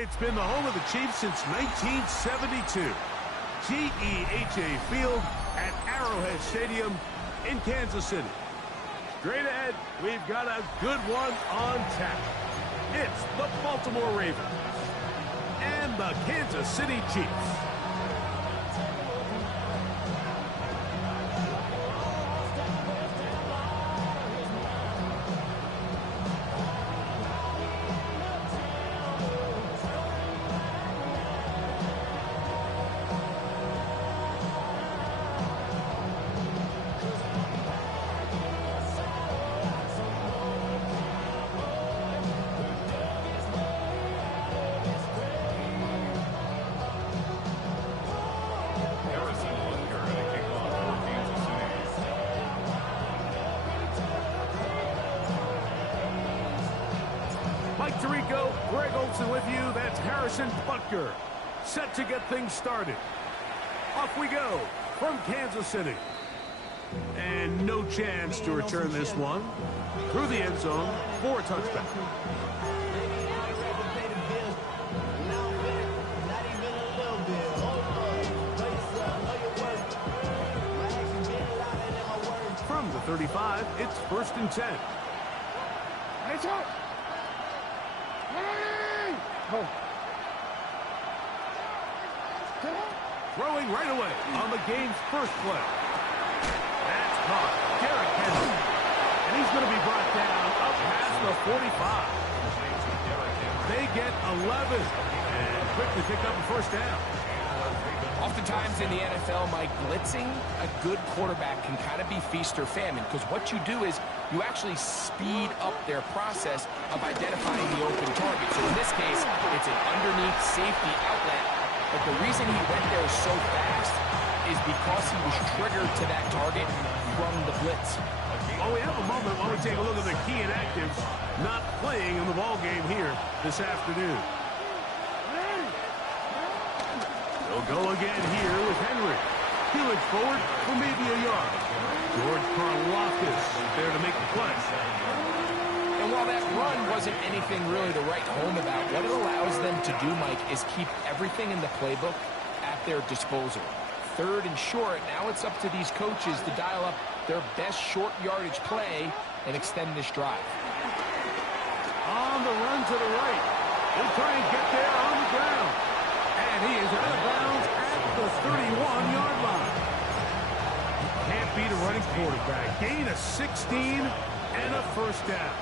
It's been the home of the Chiefs since 1972. GEHA Field at Arrowhead Stadium in Kansas City. Straight ahead, we've got a good one on tap. It's the Baltimore Ravens and the Kansas City Chiefs. Tirico, Greg Olsen with you. That's Harrison Butker. Set to get things started. Off we go from Kansas City. And no chance to return this one. Through the end zone for a touchback. From the 35, it's 1st and 10. It's up. Oh. Throwing right away on the game's first play. That's caught. Derrick Henry. And he's going to be brought down up past the 45. They get 11 and quickly pick up a first down. Oftentimes in the NFL, Mike, blitzing a good quarterback can kind of be feast or famine, because what you do is you actually speed up their process of identifying the open target. So in this case, it's an underneath safety outlet, but the reason he went there so fast is because he was triggered to that target from the blitz. Well, we have a moment while we take a look at the key inactives not playing in the ball game here this afternoon. They'll go again here with Henry. Hewitt forward for maybe a yard. George Karlaftis there to make the play. And while that run wasn't anything really to write home about, what it allows them to do, Mike, is keep everything in the playbook at their disposal. 3rd and short, now it's up to these coaches to dial up their best short yardage play and extend this drive. On the run to the right. He'll try and get there on the ground. And he is out of bounds at the 31-yard line. Can't beat a running quarterback. Gain of 16 and a first down.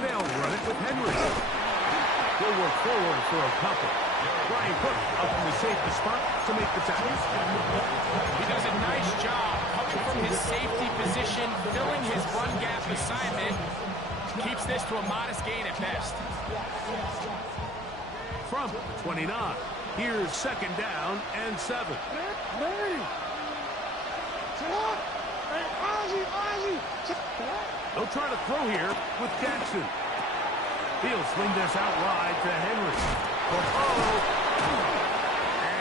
They'll run it with Henry. He'll work forward for a couple. Brian Cook up in the safety spot to make the tackle. He does a nice job coming from his safety position, filling his run gap assignment. Keeps this to a modest gain at best. From the 29, here's 2nd down and 7. They'll try to throw here with Jackson. He'll sling this out wide to Henry.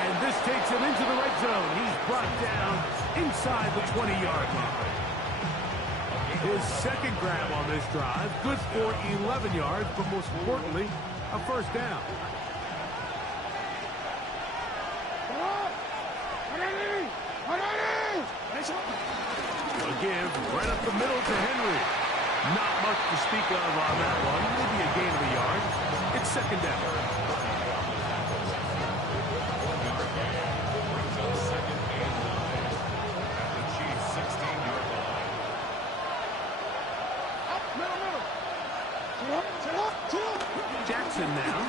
And this takes him into the red zone. He's brought down inside the 20-yard line. His 2nd grab on this drive, good for 11 yards, but most importantly, a first down. A give right up the middle to Henry. Not much to speak of on that one. Maybe a gain of a yard. It's 2nd down. Jackson now.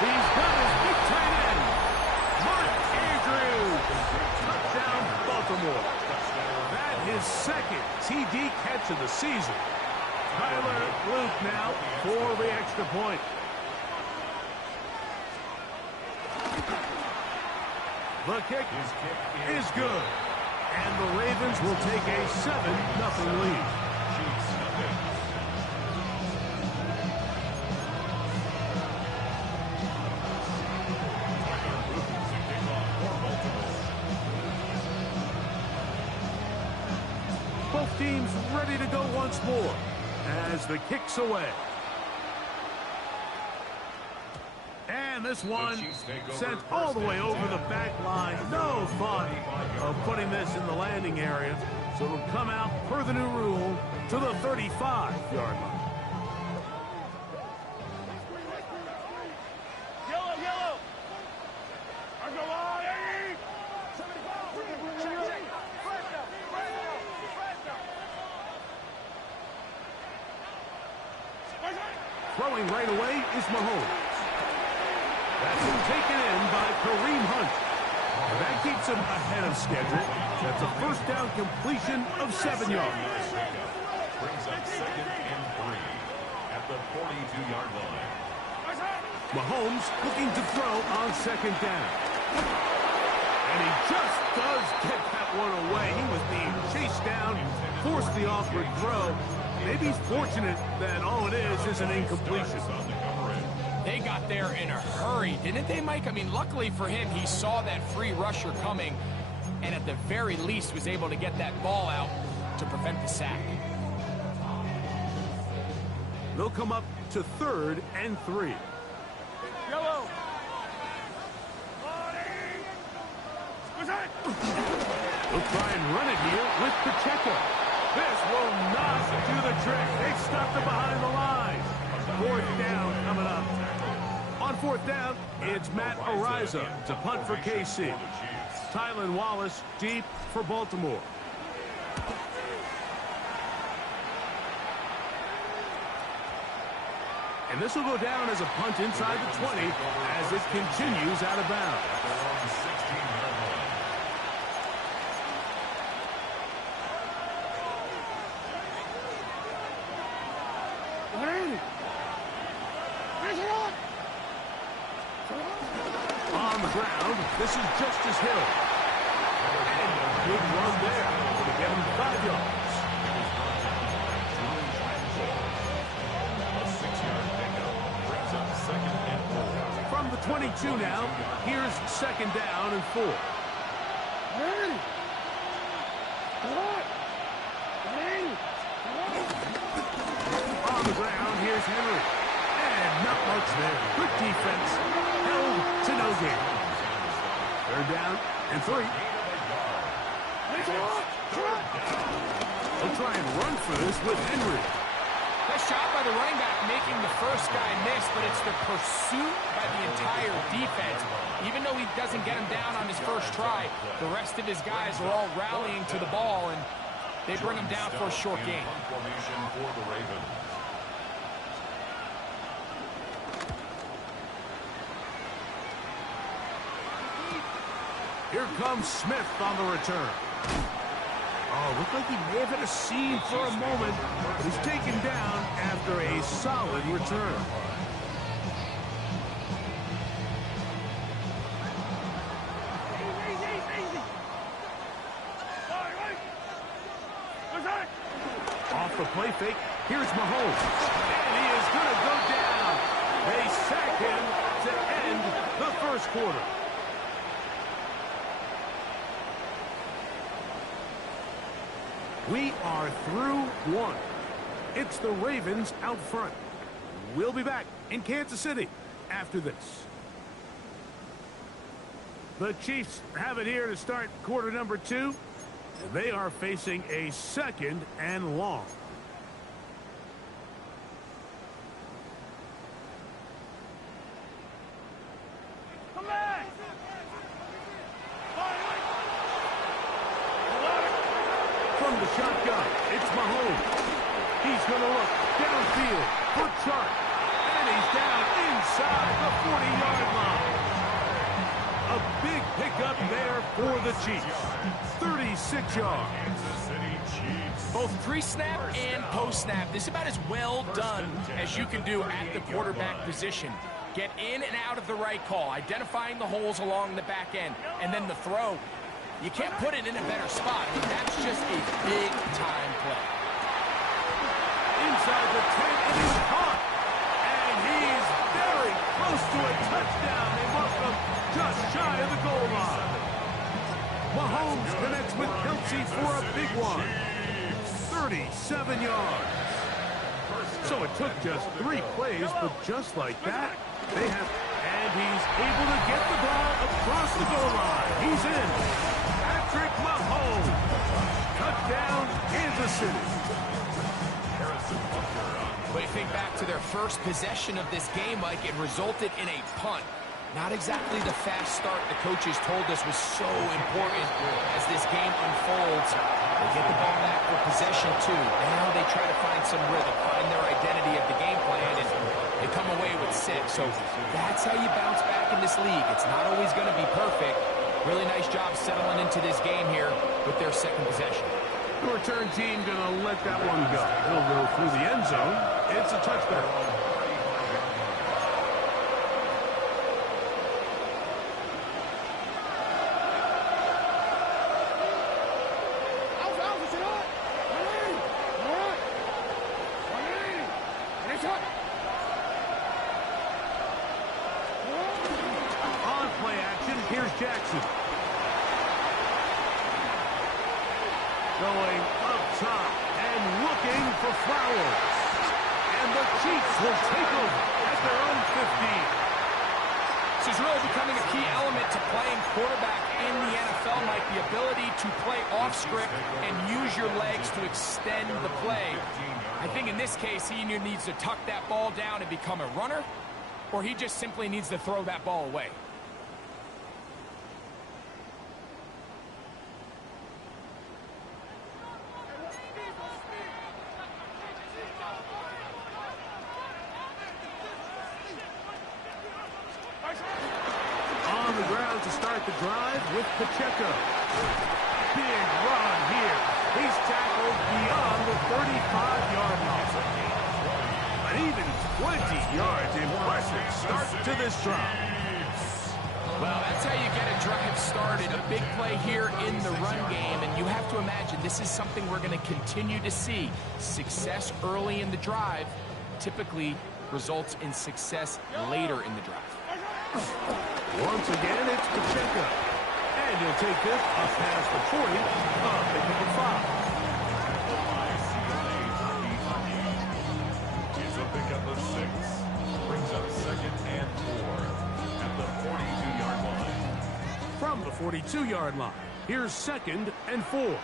He's got his big tight end. Mark Andrews. Touchdown, Baltimore. That is 2nd TD catch of the season. Tyler Luke now for the extra point. The kick is good. And the Ravens will take a 7-0 lead. Both teams ready to go once more as the kick's away. And this one sent all the way over the back line. No thought of putting this in the landing area. So it'll come out per the new rule to the 35-yard line. Throwing right away is Mahomes. That's been taken in by Kareem Hunt. And that keeps him ahead of schedule. That's a first down completion of 7 yards. Brings up 2nd and 3 at the 42-yard line. Mahomes looking to throw on 2nd down. And he just does get that one away. He was being chased down, forced the awkward throw. Maybe he's fortunate that all it is an incompletion. They got there in a hurry, didn't they, Mike? I mean, luckily for him, he saw that free rusher coming and at the very least was able to get that ball out to prevent the sack. They'll come up to 3rd and 3. Yellow. They'll try and run it here with Pacheco. This will not do the trick. They've stopped it behind the line. 4th down coming up. On 4th down, it's Matt Ariza to punt for KC. Tylan Wallace deep for Baltimore. And this will go down as a punt inside the 20 as it continues out of bounds. On the ground, this is Justice Hill. And a good run there to get him 5 yards. A 6-yard pickup brings up 2nd and 4. From the 22 now, here's 2nd down and 4. On the ground, here's Henry. And not much there. Good defense. Held to no gain. 3rd down and 3. They'll try and run for this with Henry. Nice job by the running back making the first guy miss, but it's the pursuit by the entire defense. Even though he doesn't get him down on his first try, the rest of his guys are all rallying to the ball, and they bring him down for a short gain. Formation for the Ravens. Here comes Smith on the return. Oh, looked like he may have hit a seam for a moment, but he's taken down after a solid return. Off the play fake, here's Mahomes. And he is going to go down. They sack him to end the first quarter. We are through one. It's the Ravens out front. We'll be back in Kansas City after this. The Chiefs have it here to start quarter number 2. They are facing a 2nd and long. From the shotgun, it's Mahomes. He's going to look downfield for Chark. And he's down inside the 40-yard line. A big pickup there for the Chiefs. 36 yards. Both pre-snap and post-snap. This is about as well done as you can do at the quarterback position. Get in and out of the right call, identifying the holes along the back end, and then the throw. You can't put it in a better spot. That's just a big-time play. Inside the 10, and he's caught. And he's very close to a touchdown. They mark him just shy of the goal line. Mahomes connects with Kelsey for a big one. 37 yards. So it took just 3 plays, but just like that, they have... And he's able to get the ball across the goal line. He's in. Patrick Mahomes. Touchdown, Kansas City. But you think back to their first possession of this game, Mike, it resulted in a punt. Not exactly the fast start the coaches told us was so important as this game unfolds. They get the ball back for possession 2. Now they try to find some rhythm, find their identity of the game plan, and they come away with 6. So that's how you bounce back in this league. It's not always going to be perfect. Really nice job settling into this game here with their second possession. The return team going to let that one go. He'll go through the end zone. It's a touchdown. On play action, here's Jackson. Going up top and looking for Flowers. And the Chiefs will take over at their own 15. This is really becoming a key element to playing quarterback in the NFL, Mike, the ability to play off script and use your legs to extend the play. I think in this case, he either needs to tuck that ball down and become a runner, or he just simply needs to throw that ball away. On the ground to start the drive with Pacheco. Big run here. He's tackled beyond the 35-yard line. An even 20 yards. Impressive start to this drive. Well, that's how you get a drive started. A big play here in the run game, and you have to imagine this is something we're going to continue to see. Success early in the drive typically results in success later in the drive. Once again, it's Pacheco. And he'll take this up past the 40, up at the 5. He's a pickup of 6. Brings up 2nd and 4 at the 42-yard line. From the 42-yard line, here's 2nd and 4.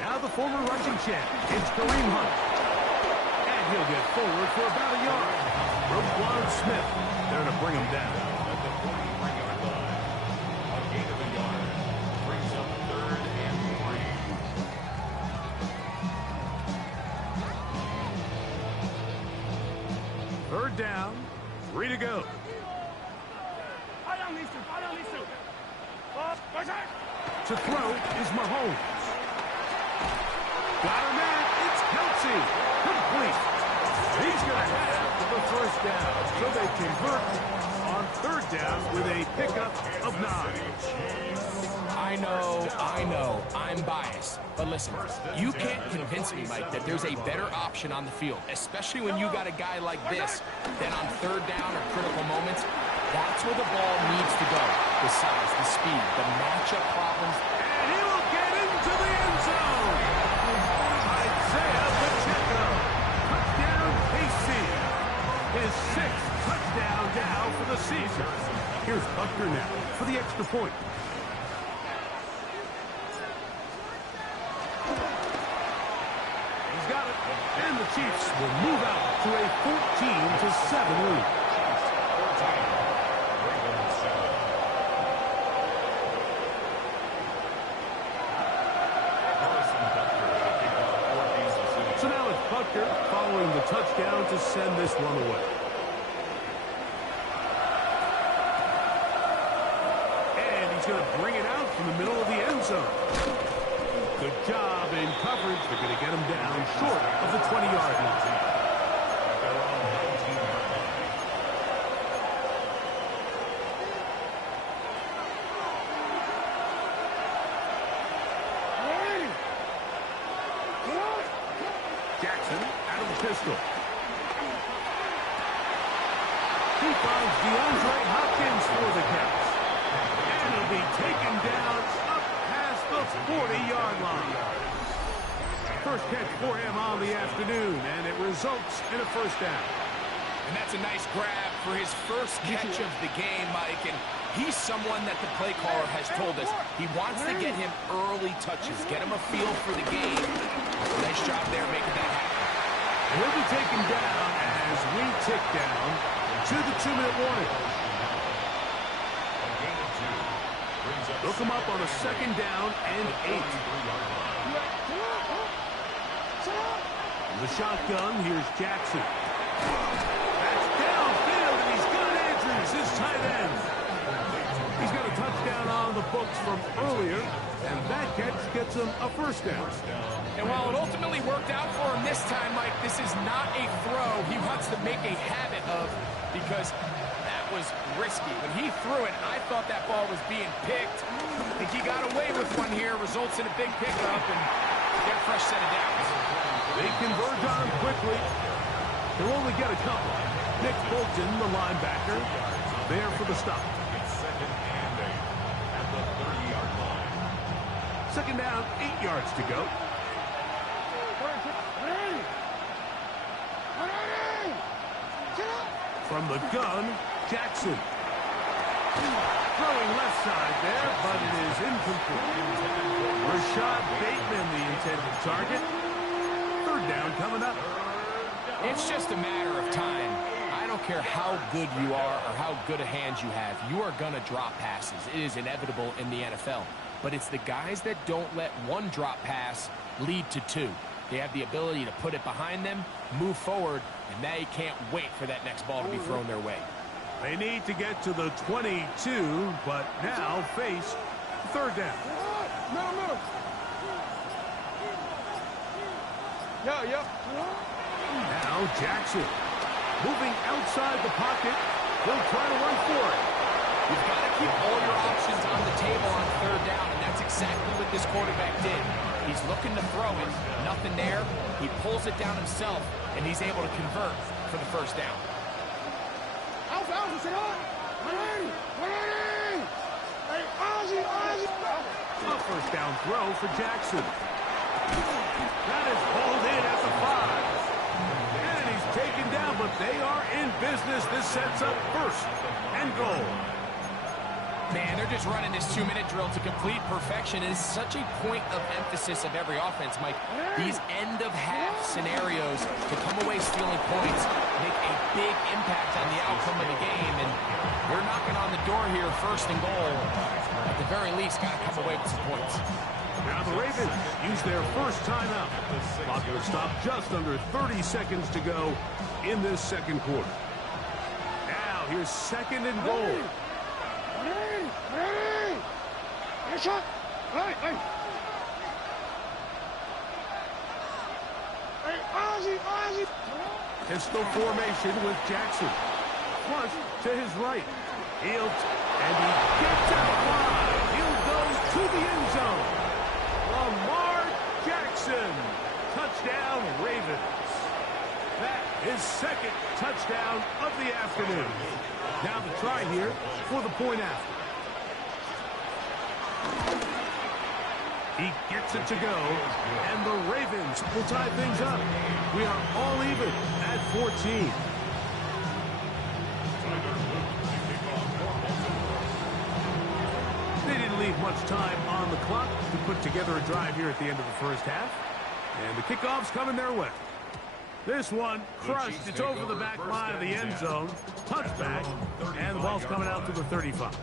Now the former rushing champ, it's Kareem Hunt. And he'll get forward for about a yard. Roquan Smith, there to bring him down. At the 43-yard line. A gain of a yard. Brings up 3rd and 3. 3rd down, 3 to go. To throw is Mahomes. Got him at, it's Kelsey. Complete. He's going to have the 1st down. So they convert on 3rd down with a pickup of 9. I know, I'm biased. But listen, you can't convince me, Mike, that there's a better option on the field, especially when you got a guy like this, than on 3rd down or critical moments. That's where the ball needs to go. The size, the speed, the matchup problems. And he will get into the end zone. Isaiah Pacheco. Touchdown, KC. His 6th touchdown now for the season. Here's Buckner now for the extra point. He's got it. And the Chiefs will move out to a 14-7 lead. So now it's Buckner following the touchdown to send this one away. And he's going to bring it out from the middle of the end zone. Good job in coverage. They're going to get him down short of the 20-yard line. Jackson out of the pistol. He finds DeAndre Hopkins for the catch. And he'll be taken down up past the 40-yard line. First catch for him on the afternoon, and it results in a first down. And that's a nice grab for his first catch of the game, Mike. And he's someone that the play caller has told us he wants to get him early touches, get him a feel for the game. Nice job there making that happen. He'll be taken down as we tick down to the 2-minute warning. They'll come up on a second down and 8. The shotgun, here's Jackson. That's downfield, and he's got Andrews, his tight end. He's got a touchdown on the books from earlier, and that catch gets him a first down. And while it ultimately worked out for him this time, Mike, this is not a throw he wants to make a habit of, because that was risky. When he threw it, I thought that ball was being picked. I think he got away with one here, results in a big pickup, and get a fresh set of downs. They converge on him quickly. They'll only get a couple. Nick Bolton, the linebacker, there for the stop. Second and 8 at the 30-yard line. Second down, 8 yards to go. From the gun, Jackson. Throwing left side there, but it is incomplete. Rashad Bateman, the intended target. Third down coming up. It's just a matter of time. I don't care how good you are or how good a hand you have. You are going to drop passes. It is inevitable in the NFL. But it's the guys that don't let one drop pass lead to 2. They have the ability to put it behind them, move forward, and they can't wait for that next ball to be thrown their way. They need to get to the 22, but now face third down. Now Jackson moving outside the pocket. He'll try to run for it. You've got to keep all your options on the table on third down, and that's exactly what this quarterback did. He's looking to throw it. Nothing there. He pulls it down himself, and he's able to convert for the first down. A first down throw for Jackson. That is hauled in at the 5. And he's taken down, but they are in business. This sets up first and goal. Man, they're just running this 2-minute drill to complete perfection. It is such a point of emphasis of every offense, Mike. These end-of-half scenarios to come away stealing points make a big impact on the outcome of the game. And they're knocking on the door here, first and goal. At the very least, got to come away with some points. Now the Ravens use their first timeout. Clock will stop just under 30 seconds to go in this second quarter. Now here's second and goal. Pistol formation with Jackson. Flush to his right. And he gets out wide. He'll go to the end zone. Lamar Jackson. Touchdown, Ravens. That is second touchdown of the afternoon. Now the try here for the point after. He gets it to go, and the Ravens will tie things up. We are all even at 14. They didn't leave much time on the clock to put together a drive here at the end of the first half. And the kickoff's coming their way. This one crushed. It's over the back line of the end zone. Touchback, and the ball's coming out to the 35.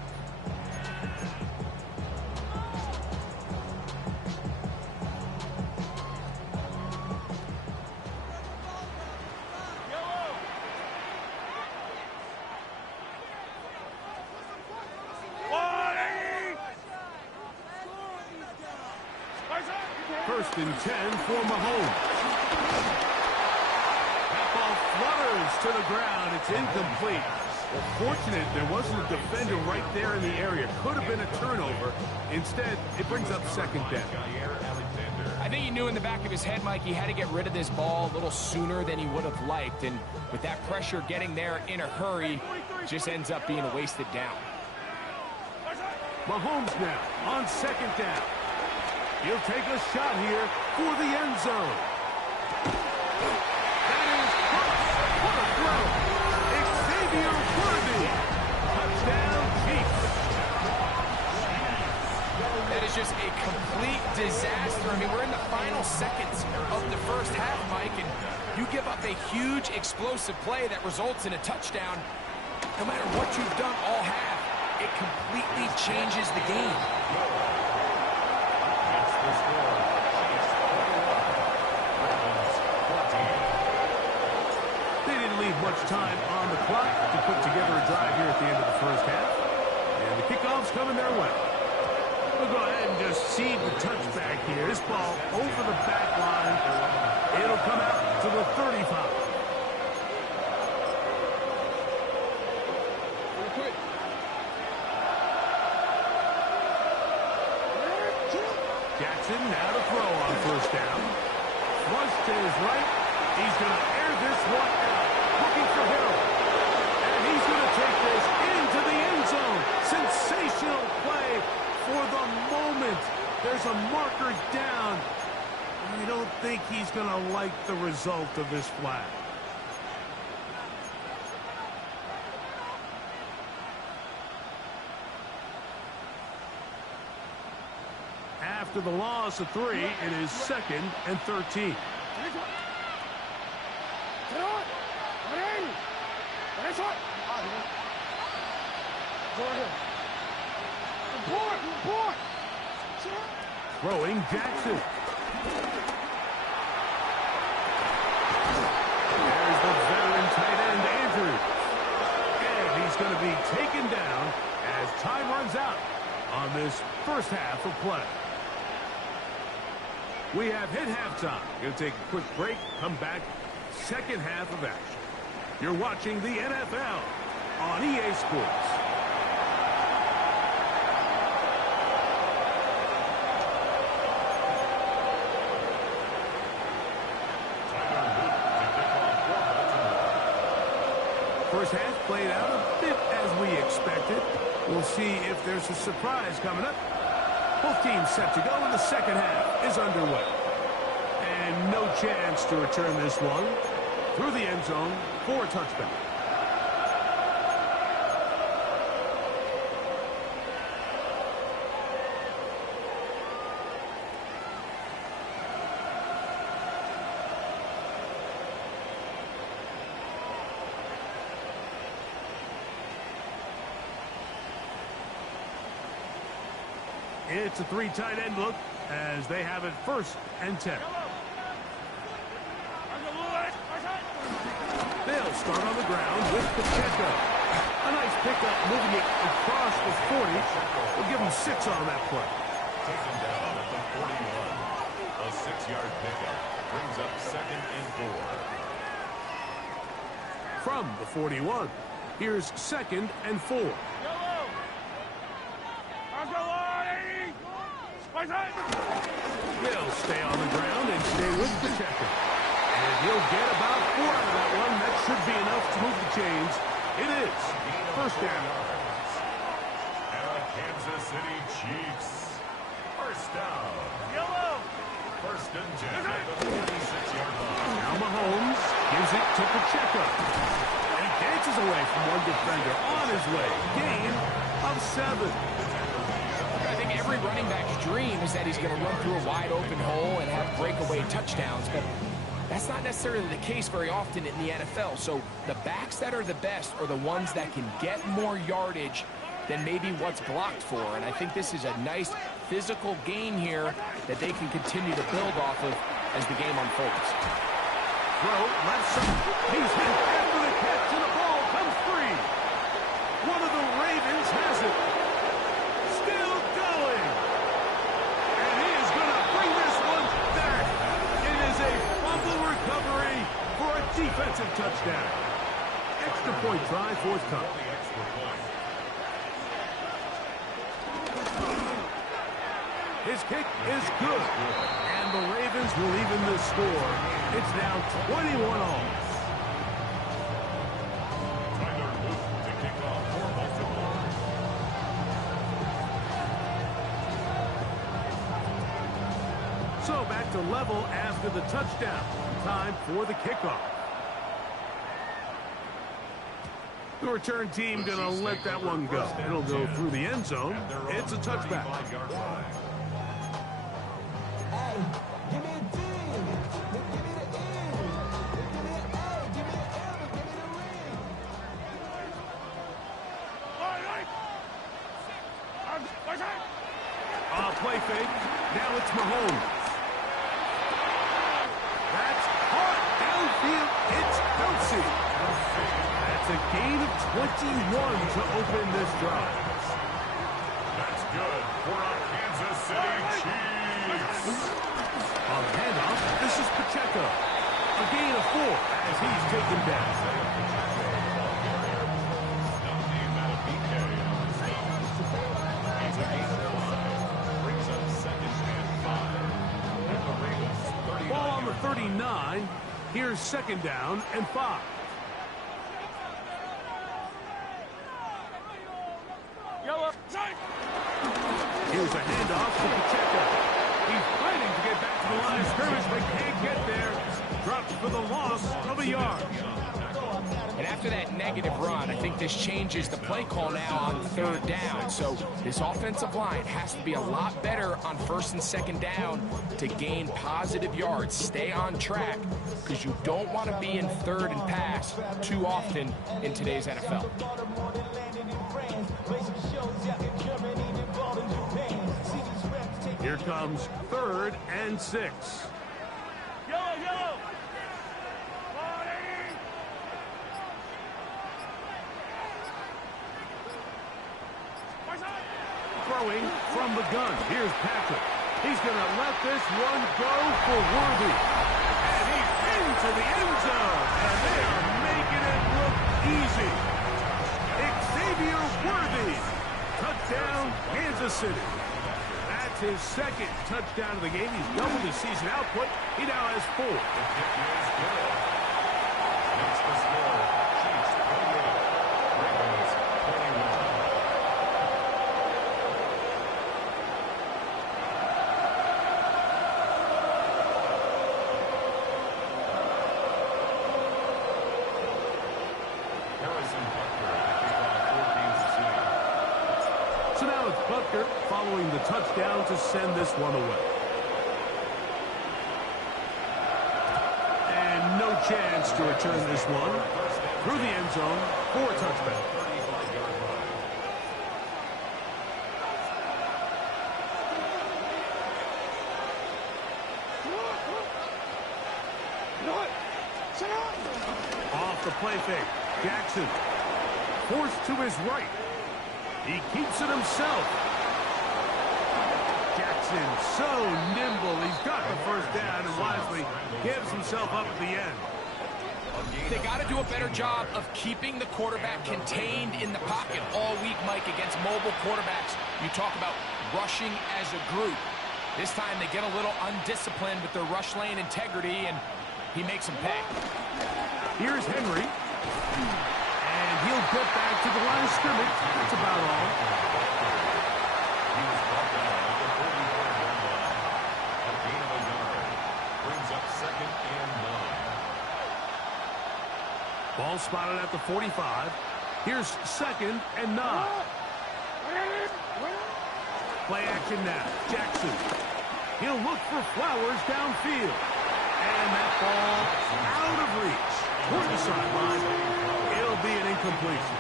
First and 10 for Mahomes. That ball flutters to the ground. It's incomplete. Well, fortunate there wasn't a defender right there in the area. Could have been a turnover. Instead, it brings up second down. I think he knew in the back of his head, Mike, he had to get rid of this ball a little sooner than he would have liked. And with that pressure getting there in a hurry, just ends up being a wasted down. Mahomes now on second down. He'll take a shot here for the end zone. That is close. What a throw. Xavier Worthy. Touchdown, Chiefs. That is just a complete disaster. I mean, we're in the final seconds of the first half, Mike, and you give up a huge explosive play that results in a touchdown. No matter what you've done all half, it completely changes the game. That's the score. Chiefs 21, Ravens 14. They didn't leave much time on the clock to put together a drive here at the end of the first half. And the kickoff's coming their way. We'll go ahead and just seed the touchback here. This ball over the back line. It'll come out to the 35. Jackson now to throw on first down. Flush to his right. He's going to air this one out. Looking for Hill. And he's going to take this into the end zone. Sensational play for the moment. There's a marker down. I don't think he's going to like the result of this flag. After the loss of 3, it is 2nd and 13. Throwing Jackson. There's the veteran tight end, Andrews. And he's going to be taken down as time runs out on this first half of play. We have hit halftime. Going to take a quick break, come back, second half of action. You're watching the NFL on EA Sports. First half played out a bit as we expected. We'll see if there's a surprise coming up. Both teams set to go, and the second half is underway. And no chance to return this one through the end zone for a touchback. It's a 3 tight end look as they have it 1st and 10. They'll start on the ground with Pacheco. A nice pickup moving it across the 40. We'll give him 6 on that play. Taken down at the 41. A 6-yard pickup brings up 2nd and 4. From the 41, here's 2nd and 4. They'll stay on the ground and stay with Pacheco. And he'll get about 4 out of that one. That should be enough to move the chains. It is 1st down. And the Kansas City Chiefs. 1st down. 1st and 10 at the 46-yard line. Now Mahomes gives it to Pacheco. And he dances away from one defender on his way. Gain of 7. I think every running back's dream is that he's going to run through a wide open hole and have breakaway touchdowns, but that's not necessarily the case very often in the NFL. So the backs that are the best are the ones that can get more yardage than maybe what's blocked for. And I think this is a nice physical game here that they can continue to build off of as the game unfolds. Throw, left side. He's hit after the catch, and the ball comes free. One of the Ravens has it. Still going. And he is going to bring this one back. It is a fumble recovery for a defensive touchdown. Extra point try forthcoming. The extra point. His kick is good. And the Ravens will even the score. It's now 21 all. Tyler Luke to kick off for Baltimore. So back to level after the touchdown. Time for the kickoff. The return team going to let that one go. It'll go through the end zone. It's a touchback. Play fake. Now it's Mahomes. That's hard downfield. It's Kelsey. That's a gain of 21 to open this drive. That's good for our Kansas City Chiefs. On handoff, this is Pacheco. A gain of 4 as he's taken down. Ball on the 39. Here's second down and 5. Here's a handoff to Pacheco. He's fighting to get back to the line of scrimmage, but can't get there. Drops for the loss of a yard. And after that negative run, I think this changes the play call now on third down. So this offensive line has to be a lot better on first and second down to gain positive yards. Stay on track because you don't want to be in third and pass too often in today's NFL. Here comes 3rd and 6. Yellow. Throwing from the gun. Here's Patrick. He's going to let this one go for Worthy. And he's into the end zone. And they are making it look easy. Xavier Worthy. Touchdown, Kansas City. That's his second touchdown of the game. He's doubled his season output. He now has 4. Makes the score. Chiefs 28. Ravens 21. So now it's Butker following the touchdown to send this one away. And no chance to return this one through the end zone for a touchback. Off the play fake. Jackson forced to his right. He keeps it himself. Jackson so nimble. He's got the first down and wisely gives himself up at the end. They got to do a better job of keeping the quarterback contained in the pocket all week, Mike, against mobile quarterbacks. You talk about rushing as a group. This time they get a little undisciplined with their rush lane integrity, and he makes them pay. Here's Henry. And he'll get back to the line of scrimmage. That's about all. He was brought down at the 45-yard line. A gain of a yard. Brings up 2nd and 9. Ball spotted at the 45. Here's 2nd and 9. Play action now. Jackson. He'll look for Flowers downfield. And that ball out of reach. Toward the sideline. It'll be an incompletion.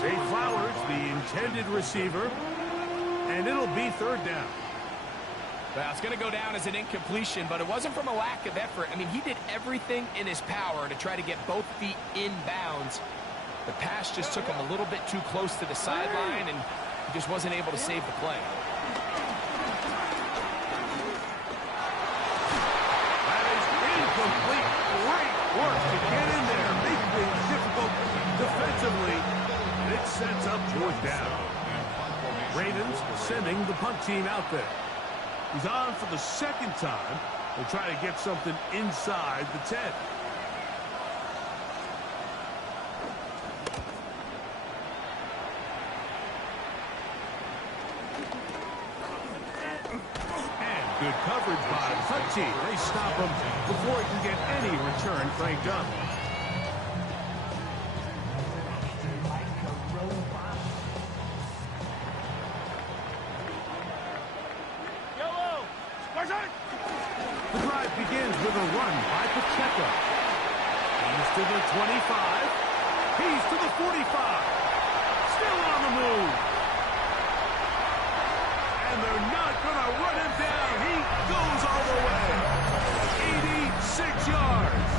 Zay Flowers, the intended receiver, and it'll be 3rd down. Well, it's going to go down as an incompletion, but it wasn't from a lack of effort. I mean, he did everything in his power to try to get both feet in bounds. The pass just took him a little bit too close to the sideline, and he just wasn't able to save the play. That is incomplete. Great work to get in there, make things difficult defensively, and it sets up 4th down. Ravens sending the punt team out there. He's on for the 2nd time. They'll try to get something inside the 10. And Good coverage by the punt team. They stop him before he can get any return cranked up. The drive begins with a run by Pacheco. He's to the 25. He's to the 45. Still on the move. And they're not going to run him down. He goes all the way. 86 yards.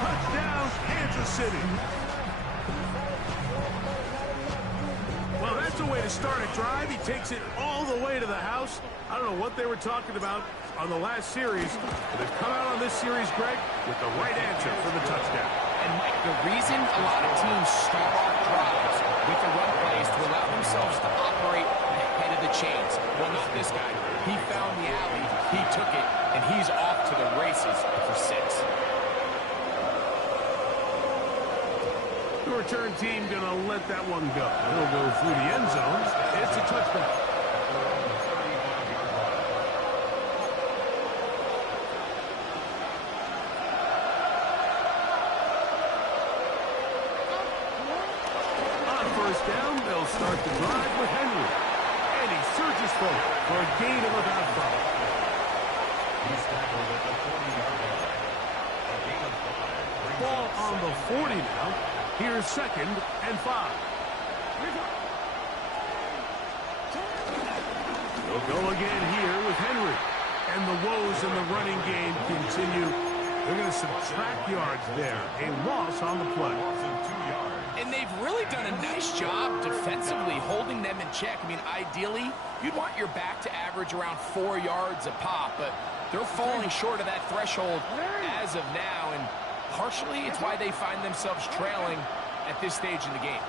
Touchdown, Kansas City. Well, that's a way to start a drive. He takes it all the way to the house. I don't know what they were talking about on the last series, but they've come out on this series, Greg, with the right answer for the touchdown. And, Mike, the reason a lot of teams start off drives with the run plays to allow themselves to operate ahead of the chains. Well, not this guy. He found the alley, he took it, and he's off to the races for 6. The return team going to let that one go. It'll go through the end zone. It's a touchdown. Down, they'll start the drive with Henry. And he surges forward for a gain of about 5. He's tackled at the 40-yard line. A gain of 5. Ball on the 40 now. Here's 2nd and 5. They'll go again here with Henry. And the woes in the running game continue. They're going to subtract yards there. A loss on the play. And they've really done a nice job defensively holding them in check. I mean, ideally, you'd want your back to average around 4 yards a pop, but they're falling short of that threshold as of now, and partially it's why they find themselves trailing at this stage in the game.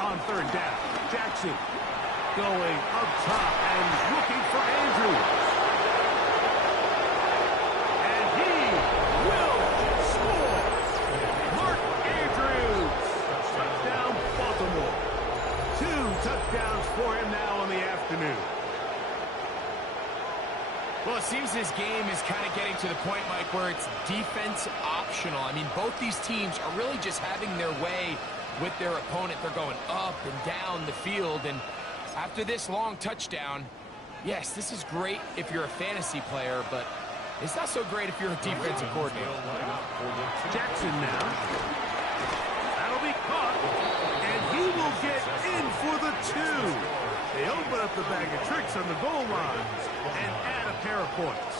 On 3rd down, Jackson going up top and looking for Andrews. And he will score. Mark Andrews. Touchdown, Baltimore. 2 touchdowns for him now in the afternoon. Well, it seems this game is kind of getting to the point, Mike, where it's defense optional. I mean, both these teams are really just having their way with their opponent. They're going up and down the field, and after this long touchdown, yes, this is great if you're a fantasy player, but it's not so great if you're a defensive coordinator. Jackson now. That'll be caught, and he will get in for the 2. They open up the bag of tricks on the goal line and add a pair of points.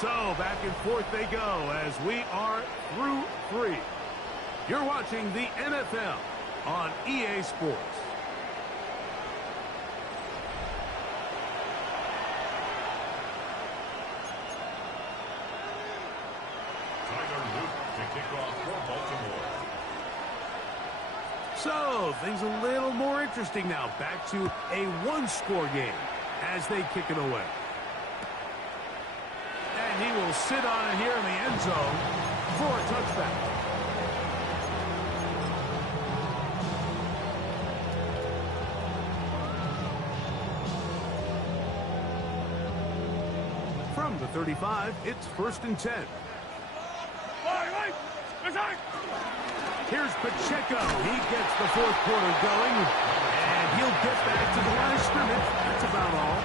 So back and forth they go as we are through 3. You're watching the NFL on EA Sports. So, things a little more interesting now. Back to a 1-score game as they kick it away. And he will sit on it here in the end zone for a touchback. From the 35, it's 1st and 10. Here's Pacheco. He gets the 4th quarter going, and he'll get back to the line of scrimmage. That's about all.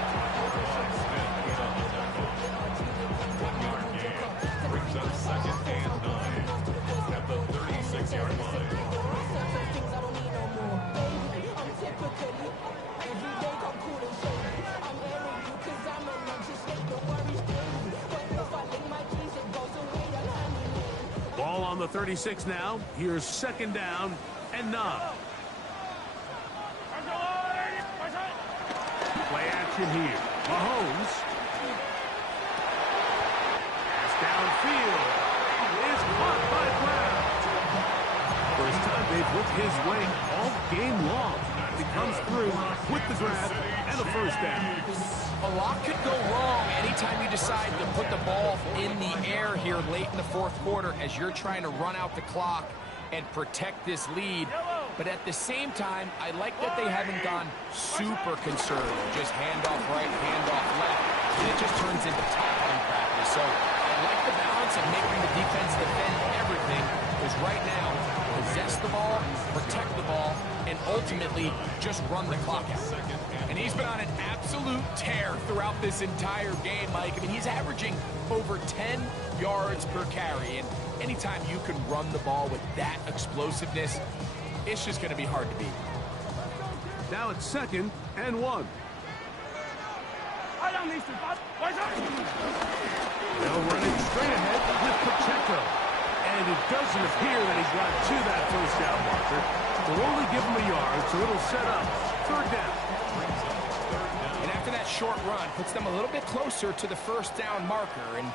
1-yard gain brings up 2nd and 9 at the 36-yard line. Ball on the 36 now. Here's 2nd down and 9. Play action here. Mahomes. Pass downfield. Is caught by Brown. First time they've looked his way all game long. but he comes through with the grab and a first down. A lot could go wrong anytime you decide to put the ball in the air here late in the fourth quarter as you're trying to run out the clock and protect this lead. But at the same time, I like that they haven't gone super conservative. Just handoff right, handoff left. And it just turns into tackling practice. So I like the balance of making the defense defend everything, because right now, possess the ball, protect the ball, and ultimately just run the clock out. And he's been on an absolute tear throughout this entire game, Mike. I mean, he's averaging over 10 yards per carry. And anytime you can run the ball with that explosiveness, it's just going to be hard to beat. Now it's 2nd and 1. They'll run it straight ahead with Pacheco. And it doesn't appear that he's got to that first down marker. They'll only give him a yard, so it'll set up 3rd down. And after that short run, puts them a little bit closer to the first down marker. And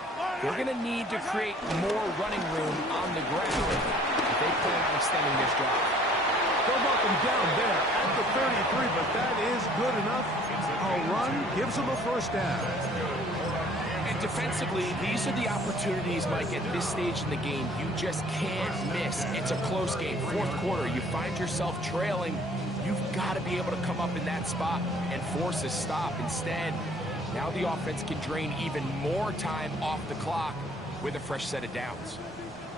they're going to need to create more running room on the ground if they plan on extending this drive. They'll mark him down there at the 33, but that is good enough. A run gives them a first down. And defensively, these are the opportunities, Mike, at this stage in the game you just can't miss. It's a close game. Fourth quarter, you find yourself trailing. You've got to be able to come up in that spot and force a stop. Instead, now the offense can drain even more time off the clock with a fresh set of downs.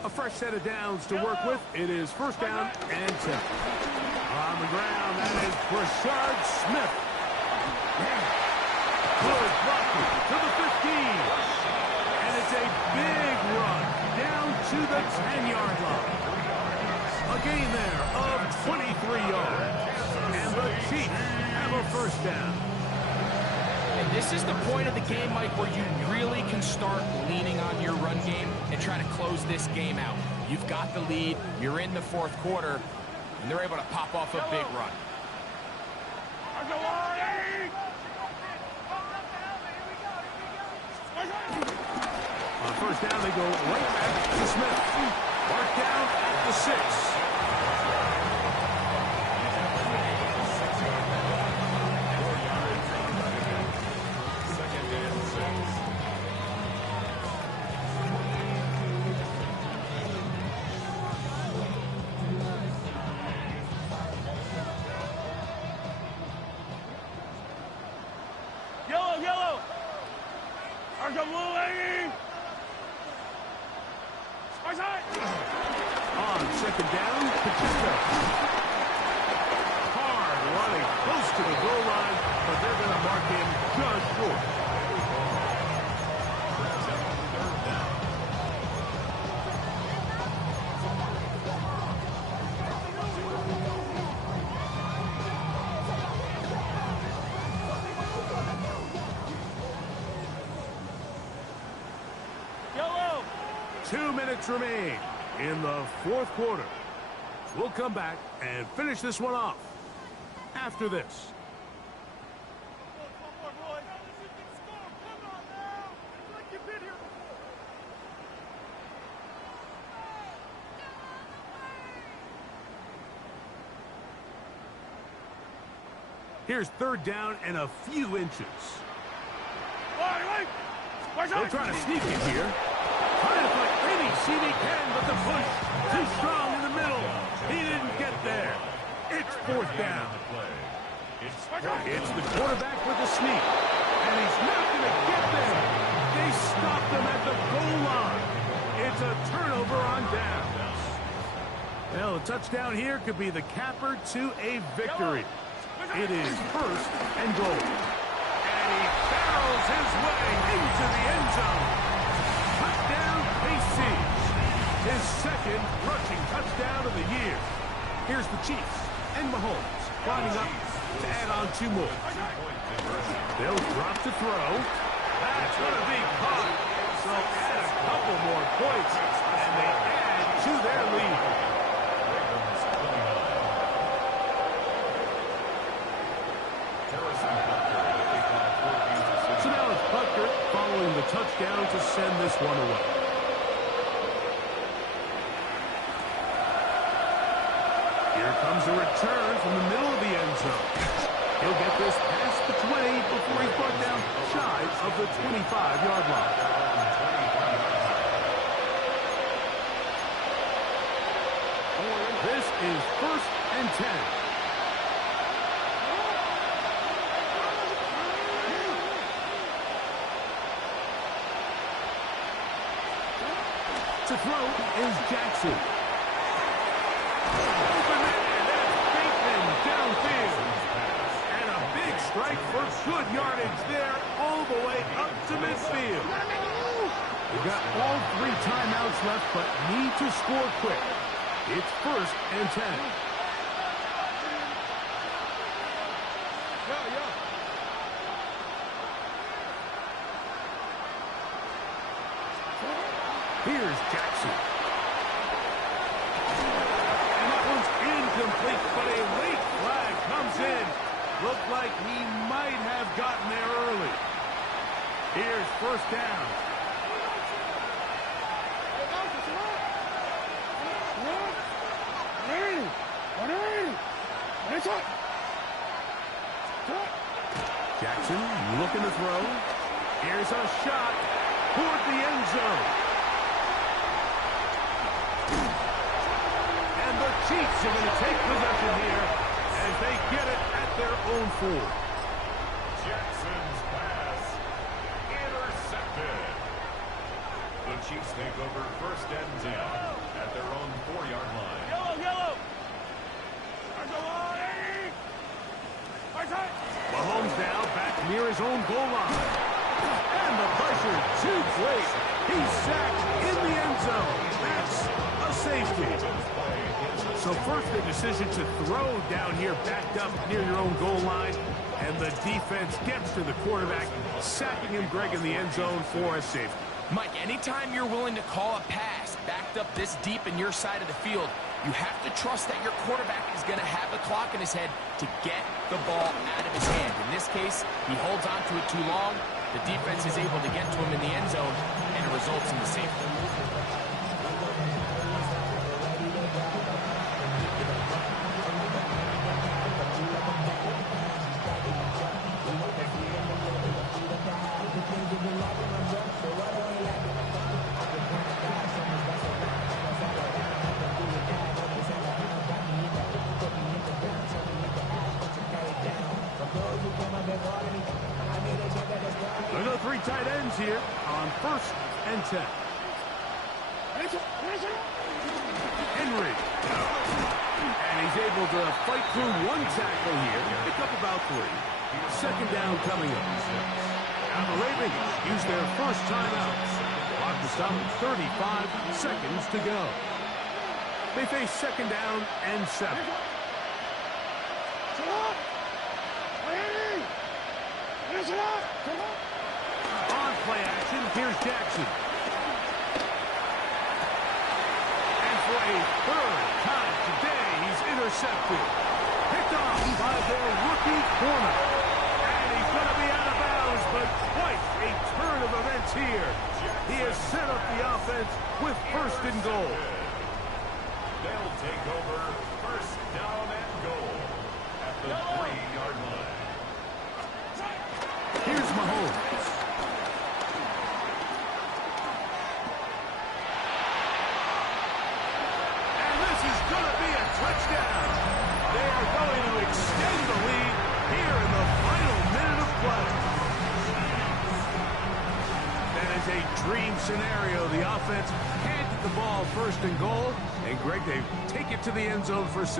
A fresh set of downs to work with. It is 1st down and 10. On the ground, that is Brashard Smith. Good blocking to the 15. And it's a big run down to the 10-yard line. A gain there of 23 yards. And the Chiefs have a first down. And this is the point of the game, Mike, where you really can start leaning on your run game and try to close this game out. You've got the lead, you're in the fourth quarter, and they're able to pop off a big run. On first down, they go right back to Smith. Marked down at the 6. On 2nd down, Pacheco. Hard running close to the goal line, but they're going to mark him just short. Yellow! 2 minutes remain in the fourth quarter. We'll come back and finish this one off after this. Here's 3rd down and a few inches. They'll try to sneak it here. Trying to put any seam he can, but the push too strong in the middle. He didn't get there. It's 4th down. It's the quarterback with the sneak, and he's not going to get there. They stopped him at the goal line. It's a turnover on downs. Well, a touchdown here could be the capper to a victory. It is 1st and goal. And he barrels his way into the end zone. Touchdown, KC. His 2nd rushing touchdown of the year. Here's the Chiefs and Mahomes lining up to add on 2 more. They'll drop to throw. That's going to be caught. So add a couple more points, and they add to their lead. So now it's Butker following the touchdown to send this one away. Here comes a return from the middle of the end zone. He'll get this past the 20 before he's brought down shy of the 25-yard line. This is 1st and 10. To throw is Jackson. Open it, and that's Bateman downfield. And a big strike for good yardage there all the way up to midfield. We've got all 3 timeouts left, but need to score quick. It's 1st and 10. Here's Jackson. And that one's incomplete, but a late flag comes in. Looked like he might have gotten there early. Here's 1st down. Jackson looking to throw. Here's a shot toward the end zone. And the Chiefs are going to take possession here as they get it at their own 4. Jackson's pass intercepted. The Chiefs take over 1st and 10 at their own 4-yard line. Yellow, yellow. Mahomes now back near his own goal line. And the pressure too great. He's sacked in the end zone. That's a safety. So first the decision to throw down here backed up near your own goal line. And the defense gets to the quarterback, sacking him, Greg, in the end zone for a safety. Mike, anytime you're willing to call a pass backed up this deep in your side of the field, you have to trust that your quarterback is going to have the clock in his head to get the ball out of his hand. In this case, he holds on to it too long. The defense is able to get to him in the end zone, and it results in the safety. There's no 3 tight ends here on 1st and 10. Henry. And he's able to fight through 1 tackle here. Pick up about 3. 2nd down coming up. Now the Ravens use their first timeout. Clock to stop at 35 seconds to go. They face 2nd down and 7. On play action, here's Jackson. And for a 3rd time today, he's intercepted. Picked off by their rookie corner. And he's going to be out of bounds, but quite a turn of events here. He has set up the offense with 1st and goal. They'll take over 1st down and goal at the 3-yard line. Here's Mahomes. And this is going to be a touchdown. They are going to extend the lead here in the final minute of play. That is a dream scenario. The offense handed the ball 1st and goal. And, Greg, they take it to the end zone for 6.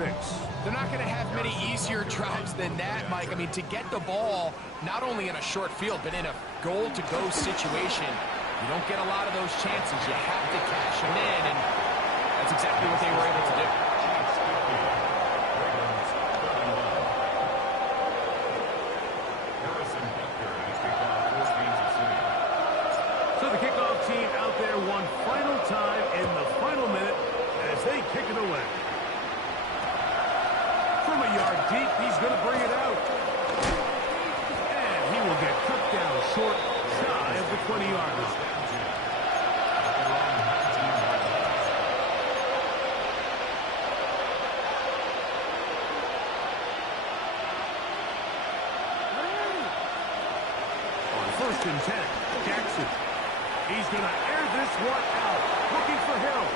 They're not going to have many easier drives than that, Mike. I mean, to get the ball, not only in a short field, but in a goal-to-go situation, you don't get a lot of those chances. You have to cash them in, and that's exactly what they were able to do. So the kickoff team out there one final time in the final minute as they kick it away. From a yard deep, he's going to bring it out. And he will get cut down short, shy of the 20-yard line. First and 10. Jackson. He's going to air this one out. Looking for Hill.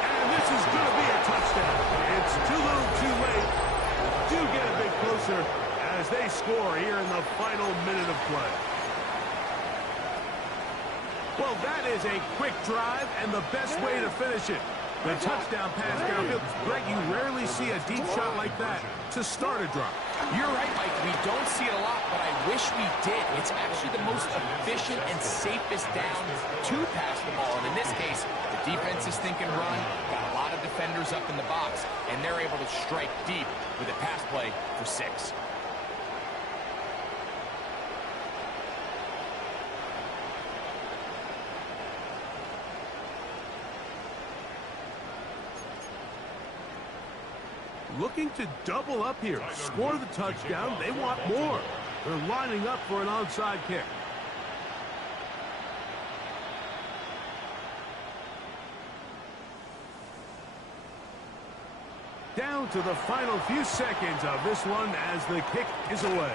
And this is going to be a touchdown. It's too little too late. Do get a bit closer as they score here in the final minute of play. Well, that is a quick drive and the best way to finish it. The touchdown pass downfield. Greg, you rarely see a deep shot like that to start a drive. You're right, Mike. We don't see it a lot, but I wish we did. It's actually the most efficient and safest down to pass the ball. And in this case, the defense is thinking run, got a lot of defenders up in the box, and they're able to strike deep with a pass play for 6. Looking to double up here. Score the touchdown. They want more. They're lining up for an onside kick. Down to the final few seconds of this one as the kick is away.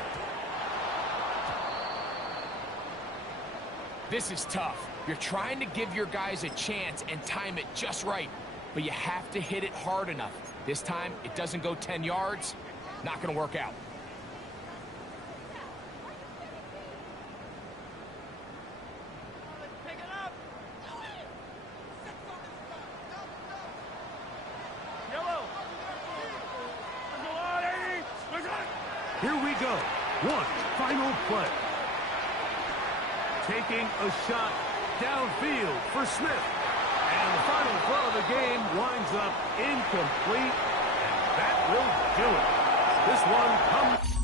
This is tough. You're trying to give your guys a chance and time it just right, but you have to hit it hard enough. This time, it doesn't go 10 yards. Not going to work out. Pick it up. Yellow. Here we go. One final play. Taking a shot downfield for Smith. And the final throw of the game winds up incomplete, and that will do it. This one comes...